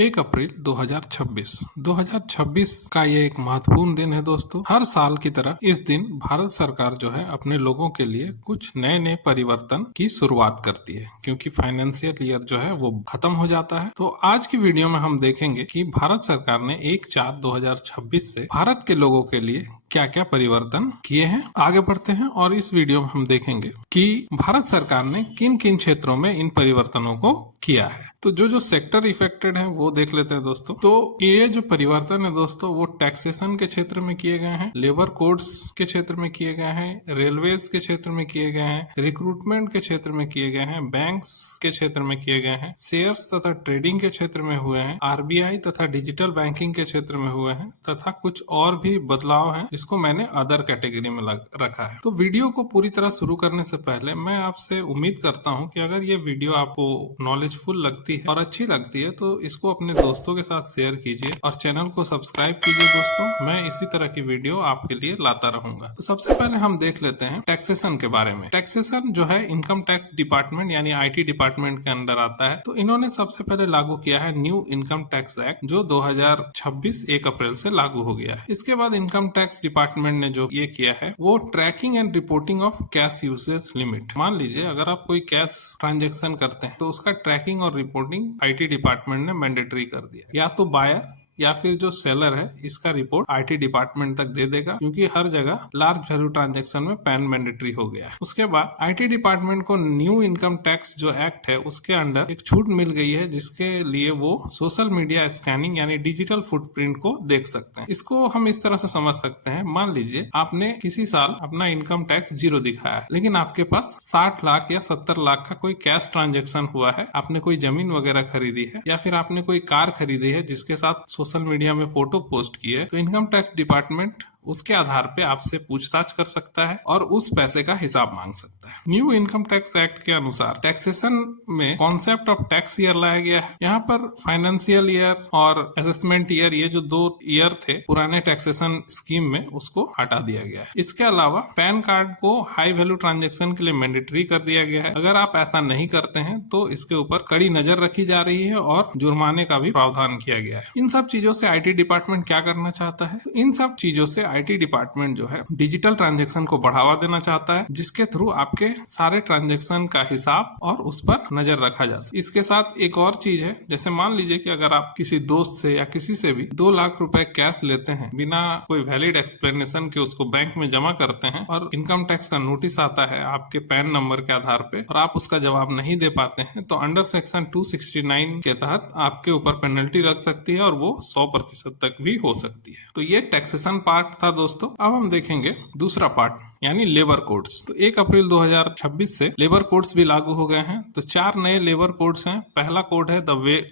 1 अप्रैल 2026 का ये एक महत्वपूर्ण दिन है दोस्तों। हर साल की तरह इस दिन भारत सरकार जो है अपने लोगों के लिए कुछ नए नए परिवर्तन की शुरुआत करती है, क्योंकि फाइनेंशियल ईयर जो है वो खत्म हो जाता है। तो आज की वीडियो में हम देखेंगे कि भारत सरकार ने 1/4/2026 से भारत के लोगों के लिए क्या क्या परिवर्तन किए हैं। आगे बढ़ते हैं और इस वीडियो में हम देखेंगे कि भारत सरकार ने किन किन क्षेत्रों में इन परिवर्तनों को किया है। तो जो सेक्टर इफेक्टेड है वो देख लेते हैं दोस्तों। तो ये जो परिवर्तन है दोस्तों वो टैक्सेशन के क्षेत्र में किए गए हैं, लेबर कोड्स के क्षेत्र में किए गए हैं, रेलवेज के क्षेत्र में किए गए हैं, रिक्रूटमेंट के क्षेत्र में किए गए हैं, बैंक्स के क्षेत्र में किए गए हैं, शेयर्स तथा ट्रेडिंग के क्षेत्र में हुए हैं, आरबीआई तथा डिजिटल बैंकिंग के क्षेत्र में हुए हैं तथा कुछ और भी बदलाव हैं जिसको मैंने अदर कैटेगरी में रखा है। तो वीडियो को पूरी तरह शुरू करने से पहले मैं आपसे उम्मीद करता हूं कि अगर ये वीडियो आपको नॉलेजफुल लगती है और अच्छी लगती है तो इसको अपने दोस्तों के साथ शेयर कीजिए और चैनल को सब्सक्राइब कीजिए दोस्तों। मैं इसी तरह की वीडियो आपके लिए लाता रहूंगा। तो सबसे पहले हम देख लेते हैं टैक्सेशन के बारे में। टैक्सेशन जो है इनकम टैक्स डिपार्टमेंट यानी IT डिपार्टमेंट के अंडर आता है। तो इन्होंने सबसे पहले लागू किया है न्यू इनकम टैक्स एक्ट, जो 2026 1 अप्रैल से लागू हो गया है। इसके बाद इनकम टैक्स डिपार्टमेंट ने जो ये किया है वो tracking and reporting of cash usage limit. मान लीजिए अगर आप कोई कैश ट्रांजैक्शन करते हैं तो उसका ट्रैकिंग और रिपोर्टिंग IT डिपार्टमेंट ने मैंडेटरी कर दिया। या तो बायर या फिर जो सेलर है इसका रिपोर्ट IT डिपार्टमेंट तक दे देगा, क्योंकि हर जगह लार्ज वैल्यू ट्रांजैक्शन में पैन मैंडेटरी हो गया है। उसके बाद IT डिपार्टमेंट को न्यू इनकम टैक्स जो एक्ट है उसके अंडर एक छूट मिल गई है, जिसके लिए वो सोशल मीडिया स्कैनिंग यानी डिजिटल फुटप्रिंट को देख सकते हैं। इसको हम इस तरह से समझ सकते हैं, मान लीजिए आपने किसी साल अपना इनकम टैक्स 0 दिखाया है, लेकिन आपके पास 60 लाख या 70 लाख का कोई कैश ट्रांजेक्शन हुआ है, आपने कोई जमीन वगैरह खरीदी है या फिर आपने कोई कार खरीदी है जिसके साथ सोशल मीडिया में फोटो पोस्ट की है, तो इनकम टैक्स डिपार्टमेंट उसके आधार पे आपसे पूछताछ कर सकता है और उस पैसे का हिसाब मांग सकता है। न्यू इनकम टैक्स एक्ट के अनुसार टैक्सेशन में कॉन्सेप्ट ऑफ टैक्स ईयर लाया गया है। यहाँ पर फाइनेंशियल ईयर और असेसमेंट ईयर, ये जो 2 ईयर थे पुराने टैक्सेशन स्कीम में, उसको हटा दिया गया है। इसके अलावा पैन कार्ड को हाई वैल्यू ट्रांजेक्शन के लिए मैंडेटरी कर दिया गया है। अगर आप ऐसा नहीं करते हैं तो इसके ऊपर कड़ी नजर रखी जा रही है और जुर्माने का भी प्रावधान किया गया है। इन सब चीजों से IT डिपार्टमेंट क्या करना चाहता है? इन सब चीजों से IT डिपार्टमेंट जो है डिजिटल ट्रांजैक्शन को बढ़ावा देना चाहता है, जिसके थ्रू आपके सारे ट्रांजैक्शन का हिसाब और उस पर नजर रखा जा सके। इसके साथ एक और चीज है, जैसे मान लीजिए कि अगर आप किसी दोस्त से या किसी से भी 2 लाख रुपए कैश लेते हैं बिना कोई वैलिड एक्सप्लेनेशन के, उसको बैंक में जमा करते हैं और इनकम टैक्स का नोटिस आता है आपके पैन नंबर के आधार पे और आप उसका जवाब नहीं दे पाते हैं, तो अंडर सेक्शन 269 के तहत आपके ऊपर पेनल्टी लग सकती है और वो 100% तक भी हो सकती है। तो ये टैक्सेशन पार्ट था दोस्तों। अब हम देखेंगे दूसरा पार्ट यानी लेबर कोड्स। तो 1 अप्रैल 2026 से लेबर कोड्स भी लागू हो गए हैं। तो 4 नए लेबर कोड्स हैं। पहला कोड है द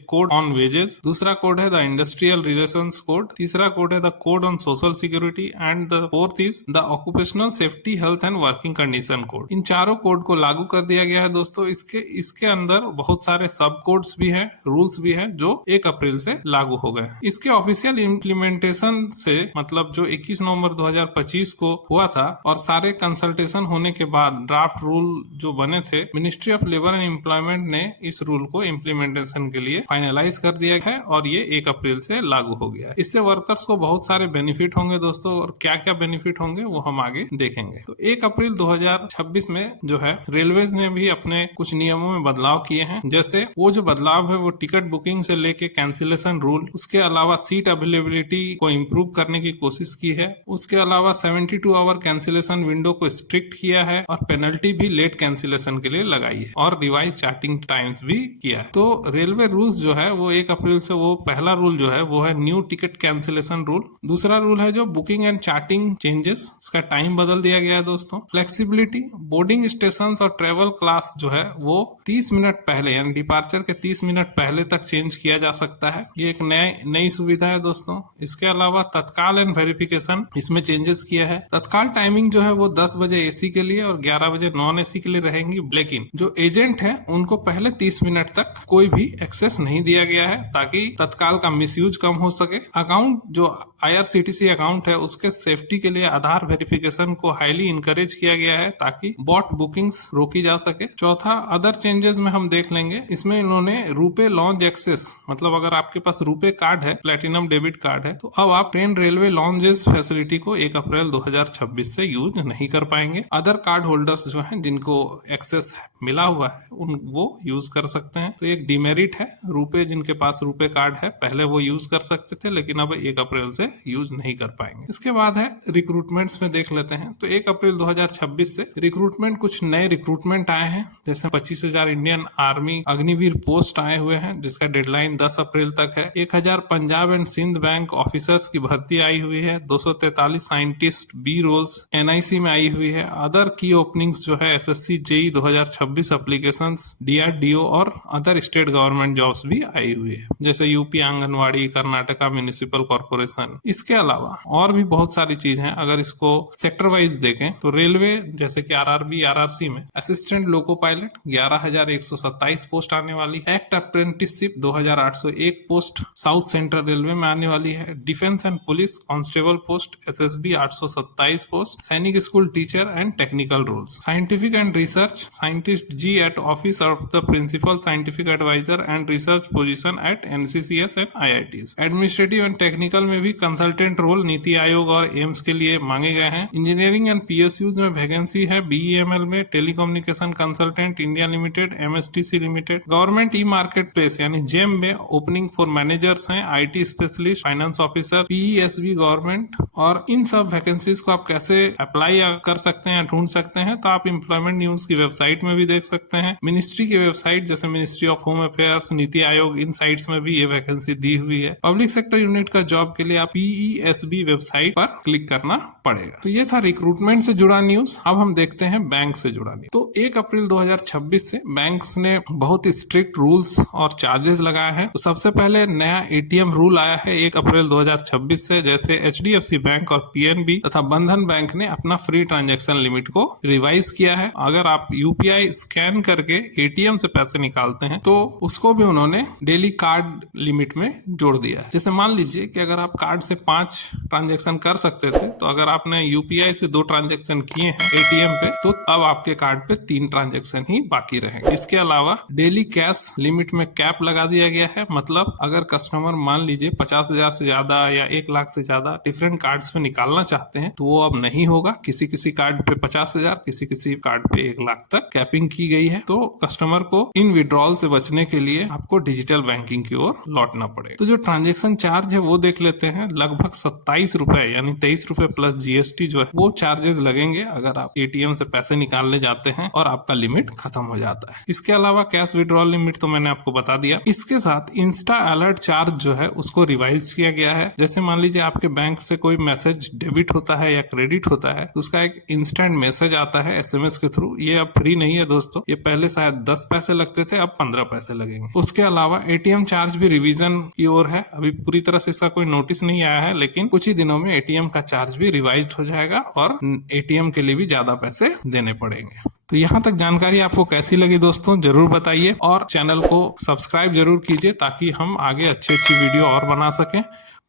कोड ऑन वेजेस, दूसरा कोड है द इंडस्ट्रियल रिलेशंस कोड, तीसरा कोड है the code on social security and the fourth is the occupational safety health and working condition code. इन चारों कोड को लागू कर दिया गया है दोस्तों। इसके अंदर बहुत सारे सब कोड्स भी हैं, रूल्स भी हैं जो 1 अप्रैल से लागू हो गए हैं। इसके ऑफिशियल इम्प्लीमेंटेशन से मतलब जो 21 नवंबर 2025 को हुआ था और सारे कंसल्टेशन होने के बाद ड्राफ्ट रूल जो बने थे, ministry of labour and employment ने इस रूल को इम्प्लीमेंटेशन के लिए फाइनलाइज कर दिया है और ये 1 अप्रैल से लागू हो गया है। इससे वर्कर्स को बहुत सारे बेनिफिट होंगे दोस्तों, और क्या क्या बेनिफिट होंगे वो हम आगे देखेंगे। तो 1 अप्रैल 2026 में जो है रेलवेज ने भी अपने कुछ नियमों में बदलाव किए हैं। जैसे वो जो बदलाव है वो टिकट बुकिंग से लेके कैंसिलेशन रूल, उसके अलावा सीट अवेलेबिलिटी को इम्प्रूव करने की कोशिश की है। उसके अलावा 72 आवर कैंसिलेशन विंडो को स्ट्रिक्ट किया है और पेनल्टी भी लेट कैंसिलेशन के लिए लगाई है और रिवाइज चार्टिंग टाइम्स भी किया है। तो रेलवे रूल्स जो है वो 1 अप्रैल से, वो पहला रूल जो है वो है न्यू टिकट कैंसिलेशन रूल। दूसरा रूल है जो बुकिंग एंड चार्टिंग चेंजेस, इसका टाइम बदल दिया गया है दोस्तों। फ्लेक्सिबिलिटी, बोर्डिंग स्टेशन और ट्रेवल क्लास जो है वो 30 मिनट पहले यानी डिपार्चर के 30 मिनट पहले तक चेंज किया जा सकता है। ये एक नई सुविधा है दोस्तों। इसके अलावा तत्काल एंड वेरिफिकेशन कमीशन इसमें चेंजेस किया है। तत्काल टाइमिंग जो है वो 10 बजे एसी के लिए और 11 बजे नॉन एसी के लिए रहेंगी, लेकिन जो एजेंट है उनको पहले 30 मिनट तक कोई भी एक्सेस नहीं दिया गया है ताकि तत्काल का मिसयूज कम हो सके। अकाउंट जो IRCTC अकाउंट है उसके सेफ्टी के लिए आधार वेरिफिकेशन को हाईली इंकरेज किया गया है ताकि बॉट बुकिंग्स रोकी जा सके। चौथा, अदर चेंजेस में हम देख लेंगे, इसमें इन्होंने रुपे लॉन्ज एक्सेस, मतलब अगर आपके पास रुपे कार्ड है, प्लेटिनम डेबिट कार्ड है, तो अब आप ट्रेन रेलवे लॉन्जेस फैसिलिटी को 1 अप्रैल 2026 से यूज नहीं कर पाएंगे। अदर कार्ड होल्डर्स जो हैं जिनको एक्सेस मिला हुआ है उन वो यूज कर सकते हैं। तो एक डिमेरिट है, रुपे जिनके पास रुपे कार्ड है पहले वो यूज कर सकते थे लेकिन अब 1 अप्रैल से यूज नहीं कर पाएंगे। इसके बाद है रिक्रूटमेंट्स में देख लेते हैं। तो 1 अप्रैल 2026 से रिक्रूटमेंट, कुछ नए रिक्रूटमेंट आए हैं, जैसे 25,000 इंडियन आर्मी अग्निवीर पोस्ट आए हुए हैं जिसका डेडलाइन 10 अप्रैल तक है। 1,000 Punjab and Sind bank officers की भर्ती आई हुई है। 243 साइंटिस्ट बी रोल्स NIC में आई हुई है। अदर की ओपनिंग्स जो है SSC JEE 2026 एप्लीकेशंस, DRDO और अदर स्टेट गवर्नमेंट जॉब्स भी आई हुई है, जैसे UP anganwadi, Karnataka municipal corporation. इसके अलावा और भी बहुत सारी चीज हैं। अगर इसको सेक्टर वाइज देखें तो रेलवे जैसे कि RRB RRC में असिस्टेंट लोको पायलट 11,127 पोस्ट आने वाली है। Act apprenticeship 2,801 post south central railway में आने वाली है। Defence and police constable post SSB 827 post, Sainik school teacher and technical roles, scientific and research scientist G at office of the principal scientific adviser and research position at NCCS and IITs। Administrative and technical में भी consultant role NITI Aayog और AIIMS के लिए मांगे गए हैं। Engineering and PSUs में vacancy है। BEML में telecommunication consultant India limited, MSTC limited. Government e market place यानी जेम में ओपनिंग फॉर मैनेजर्स हैं, IT specialist, finance officer, PESB government. और इन सब वैकेंसीज को आप कैसे अप्लाई कर सकते हैं, ढूंढ सकते हैं, तो आप एम्प्लॉयमेंट न्यूज की वेबसाइट में भी देख सकते हैं। मिनिस्ट्री की वेबसाइट जैसे ministry of home affairs, NITI Aayog, in sites में भी ये वैकेंसी दी हुई है। पब्लिक सेक्टर यूनिट का जॉब के लिए आप PESB वेबसाइट पर क्लिक करना पड़ेगा। तो ये था रिक्रूटमेंट से जुड़ा न्यूज। अब हम देखते हैं बैंक से जुड़ा न्यूज। तो 1 अप्रैल 2026 से बैंक्स ने बहुत स्ट्रिक्ट रूल्स और चार्जेस लगाए हैं। तो सबसे पहले नया ATM रूल आया है 1 अप्रैल 2026 से, जैसे HDFC बैंक और PNB तथा बंधन बैंक ने अपना फ्री ट्रांजैक्शन लिमिट को रिवाइज किया है। अगर आप UPI स्कैन करके ATM से पैसे निकालते हैं तो उसको भी उन्होंने डेली कार्ड लिमिट में जोड़ दिया है। जैसे मान लीजिए कि अगर आप कार्ड से 5 ट्रांजैक्शन कर सकते थे, तो अगर आपने UPI से 2 ट्रांजैक्शन किए हैं ATM पे, तो अब आपके कार्ड पे 3 ट्रांजैक्शन ही बाकी रहेंगे। इसके अलावा डेली कैश लिमिट में कैप लगा दिया गया है। मतलब अगर कस्टमर मान लीजिए 50,000 से ज्यादा या 1 लाख से ज्यादा डिफरेंट कार्ड्स पे निकालना चाहते हैं तो वो अब नहीं होगा। किसी किसी कार्ड पे 50,000, किसी किसी कार्ड पे 1 लाख तक कैपिंग की गई है। तो कस्टमर को इन विड्रॉल से बचने के लिए आपको डिजिटल बैंकिंग की ओर लौटना पड़ेगा। तो जो ट्रांजैक्शन चार्ज है वो देख लेते हैं। लगभग 27 रुपए यानी 23 रुपए प्लस GST जो है वो चार्जेस लगेंगे अगर आप ATM से पैसे निकालने जाते हैं और आपका लिमिट खत्म हो जाता है। इसके अलावा कैश विड्रॉल लिमिट तो मैंने आपको बता दिया। इसके साथ इंस्टा अलर्ट चार्ज जो है उसको रिवाइज किया गया है। जैसे मान लीजिए आपके बैंक से कोई मैसेज डेबिट होता है या क्रेडिट होता है तो उसका एक इंस्टेंट मैसेज आता है SMS के थ्रू। ये अब फ्री नहीं है दोस्तों, ये पहले शायद 10 पैसे लगते थे, अब 15 पैसे लगेंगे। उसके अलावा ATM चार्ज भी रिवीजन की ओर है। अभी पूरी तरह से इसका कोई नोटिस नहीं आया है, लेकिन कुछ ही दिनों में ATM का चार्ज भी रिवाइज हो जाएगा और ATM के लिए भी ज्यादा पैसे देने पड़ेंगे। तो यहाँ तक जानकारी आपको कैसी लगी दोस्तों, जरूर बताइए और चैनल को सब्सक्राइब जरूर कीजिए ताकि हम आगे अच्छी वीडियो और बना सकें।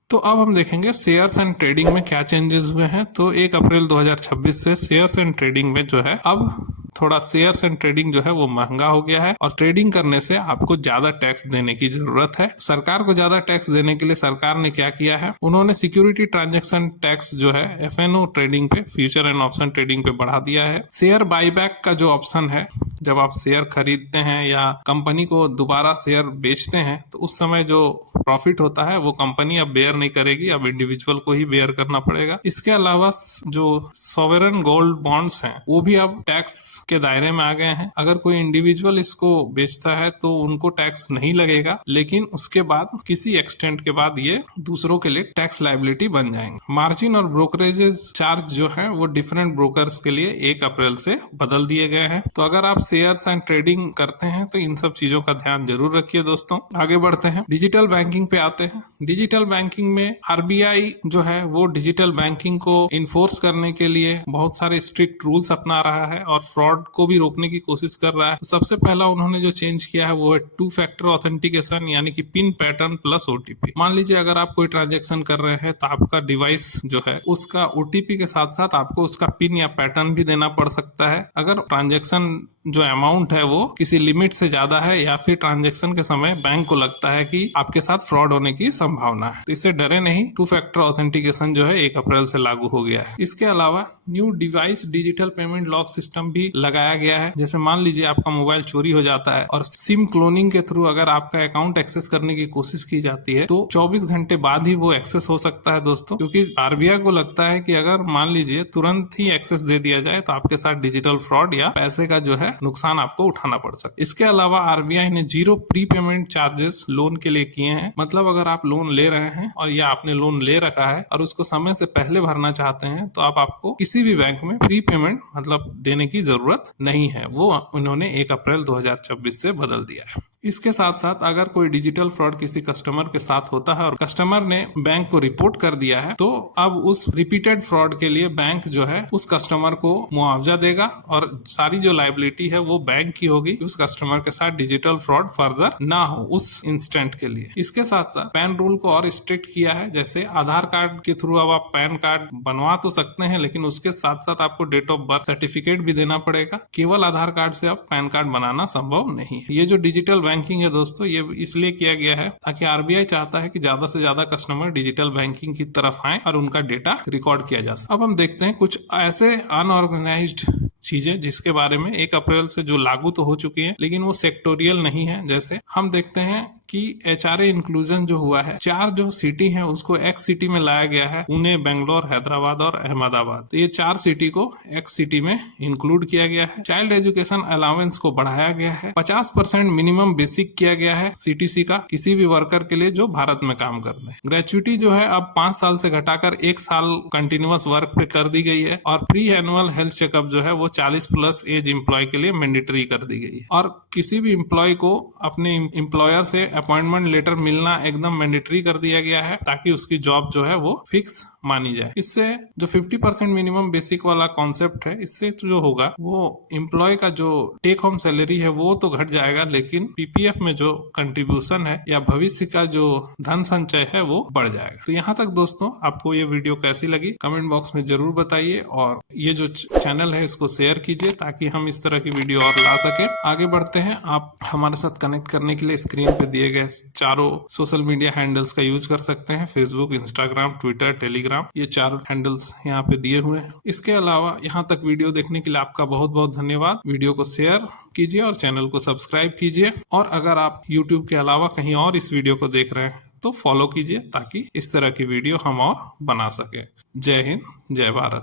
तो अब हम देखेंगे शेयर्स एंड ट्रेडिंग में क्या चेंजेस हुए हैं। तो 1 अप्रैल 2026 से शेयर्स एंड ट्रेडिंग में जो है अब थोड़ा शेयर्स एंड ट्रेडिंग जो है वो महंगा हो गया है और ट्रेडिंग करने से आपको ज्यादा टैक्स देने की जरूरत है। सरकार को ज्यादा टैक्स देने के लिए सरकार ने क्या किया है, उन्होंने सिक्योरिटी ट्रांजैक्शन टैक्स जो है FNO ट्रेडिंग पे, फ्यूचर एंड ऑप्शन ट्रेडिंग पे बढ़ा दिया है। शेयर बाईबैक का जो ऑप्शन है, जब आप शेयर खरीदते हैं या कंपनी को दोबारा शेयर बेचते हैं तो उस समय जो प्रॉफिट होता है वो कंपनी अब बेयर नहीं करेगी, अब इंडिविजुअल को ही बेयर करना पड़ेगा। इसके अलावा जो सॉवरेन गोल्ड बॉन्ड्स हैं वो भी अब टैक्स के दायरे में आ गए हैं। अगर कोई इंडिविजुअल इसको बेचता है तो उनको टैक्स नहीं लगेगा, लेकिन उसके बाद किसी एक्सटेंट के बाद ये दूसरों के लिए टैक्स लायबिलिटी बन जाएंगे। मार्जिन और ब्रोकरेजेस चार्ज जो है वो डिफरेंट ब्रोकर्स के लिए 1 अप्रैल से बदल दिए गए हैं। तो अगर आप शेयर्स एंड ट्रेडिंग करते हैं तो इन सब चीजों का ध्यान जरूर रखिए दोस्तों। आगे बढ़ते हैं, डिजिटल बैंकिंग पे आते हैं। डिजिटल बैंकिंग में आरबीआई जो है वो डिजिटल बैंकिंग को इन्फोर्स करने के लिए बहुत सारे स्ट्रिक्ट रूल्स अपना रहा है और फ्रॉड को भी रोकने की कोशिश कर रहा है। तो सबसे पहला उन्होंने जो चेंज किया है वो है 2 फैक्टर ऑथेंटिकेशन, यानी कि पिन पैटर्न प्लस ओटीपी। मान लीजिए अगर आप कोई ट्रांजेक्शन कर रहे हैं तो आपका डिवाइस जो है उसका ओटीपी के साथ साथ आपको उसका पिन या पैटर्न भी देना पड़ सकता है। अगर ट्रांजेक्शन जो अमाउंट है वो किसी लिमिट से ज्यादा है या फिर ट्रांजेक्शन के समय बैंक को लगता है कि आपके साथ फ्रॉड होने की संभावना है, तो इससे डरे नहीं। 2 फैक्टर ऑथेंटिकेशन जो है 1 अप्रैल से लागू हो गया है। इसके अलावा new device digital payment lock system भी लगाया गया है। जैसे मान लीजिए आपका मोबाइल चोरी हो जाता है और सिम क्लोनिंग के थ्रू अगर आपका अकाउंट एक्सेस करने की कोशिश की जाती है तो 24 घंटे बाद ही वो एक्सेस हो सकता है दोस्तों, क्योंकि आरबीआई को लगता है कि अगर मान लीजिए तुरंत ही एक्सेस दे दिया जाए तो आपके साथ डिजिटल फ्रॉड या पैसे का जो है नुकसान आपको उठाना पड़ सकता है। इसके अलावा आरबीआई ने 0 प्री पेमेंट चार्जेस लोन के लिए किए हैं। मतलब अगर आप लोन ले रहे हैं और या आपने लोन ले रखा है और उसको समय से पहले भरना चाहते हैं तो आपको किसी भी बैंक में प्री पेमेंट मतलब देने की जरूरत नहीं है। वो उन्होंने 1 अप्रैल 2024 से बदल दिया है। इसके साथ साथ अगर कोई डिजिटल फ्रॉड किसी कस्टमर के साथ होता है और कस्टमर ने बैंक को रिपोर्ट कर दिया है तो अब उस रिपीटेड फ्रॉड के लिए बैंक जो है उस कस्टमर को मुआवजा देगा और सारी जो लायबिलिटी है वो बैंक की होगी। उस कस्टमर के साथ डिजिटल फ्रॉड फर्दर ना हो उस इंस्टेंट के लिए। इसके साथ साथ पैन रूल को और स्ट्रिक्ट किया है। जैसे आधार कार्ड के थ्रू अब आप पैन कार्ड बनवा तो सकते हैं, लेकिन उसके साथ साथ आपको डेट ऑफ बर्थ सर्टिफिकेट भी देना पड़ेगा। केवल आधार कार्ड से अब पैन कार्ड बनाना संभव नहीं है। ये जो डिजिटल बैंकिंग है दोस्तों ये इसलिए किया गया है ताकि आरबीआई चाहता है कि ज्यादा से ज्यादा कस्टमर डिजिटल बैंकिंग की तरफ आए और उनका डेटा रिकॉर्ड किया जा सके। अब हम देखते हैं कुछ ऐसे अनऑर्गेनाइज्ड चीजें जिसके बारे में 1 अप्रैल से जो लागू तो हो चुकी है लेकिन वो सेक्टोरियल नहीं है। जैसे हम देखते हैं कि एचआरए इंक्लूजन जो हुआ है, 4 जो सिटी हैं उसको एक्स सिटी में लाया गया है, पुणे, बेंगलोर, हैदराबाद और अहमदाबाद। तो ये 4 सिटी को एक्स सिटी में इंक्लूड किया गया है। चाइल्ड एजुकेशन अलाउंस को बढ़ाया गया है। 50% मिनिमम बेसिक किया गया है सीटीसी का किसी भी वर्कर के लिए जो भारत में काम करते हैं। ग्रेचुइटी जो है अब 5 साल से घटाकर 1 साल कंटिन्यूअस वर्क पे कर दी गई है और प्री एनुअल हेल्थ चेकअप जो है वो 40+ एज एम्प्लॉय के लिए मैंडेटरी कर दी गई है। और किसी भी एम्प्लॉय को अपने एम्प्लॉयर से अपॉइंटमेंट लेटर मिलना एकदम मैंडेटरी कर दिया गया है ताकि उसकी जॉब जो है वो फिक्स मानी जाए। इससे जो 50% मिनिमम बेसिक वाला कॉन्सेप्ट है, इससे जो होगा वो एम्प्लॉय का जो टेक होम सैलरी है वो तो घट जाएगा, लेकिन पीपीएफ में जो कंट्रीब्यूशन है या भविष्य का जो धन संचय है वो बढ़ जाएगा। तो यहाँ तक दोस्तों आपको ये वीडियो कैसी लगी कमेंट बॉक्स में जरूर बताइए और ये जो चैनल है इसको शेयर कीजिए ताकि हम इस तरह की वीडियो और ला सके। आगे बढ़ते हैं। आप हमारे साथ कनेक्ट करने के लिए स्क्रीन पे दिए गए चारों सोशल मीडिया हैंडल्स का यूज कर सकते हैं। फेसबुक, इंस्टाग्राम, ट्विटर, टेलीग्राम, ये 4 हैंडल्स यहाँ पे दिए हुए हैं। इसके अलावा यहाँ तक वीडियो देखने के लिए आपका बहुत बहुत धन्यवाद। वीडियो को शेयर कीजिए और चैनल को सब्सक्राइब कीजिए। और अगर आप यूट्यूब के अलावा कहीं और इस वीडियो को देख रहे हैं तो फॉलो कीजिए ताकि इस तरह की वीडियो हम और बना सके। जय हिंद, जय भारत।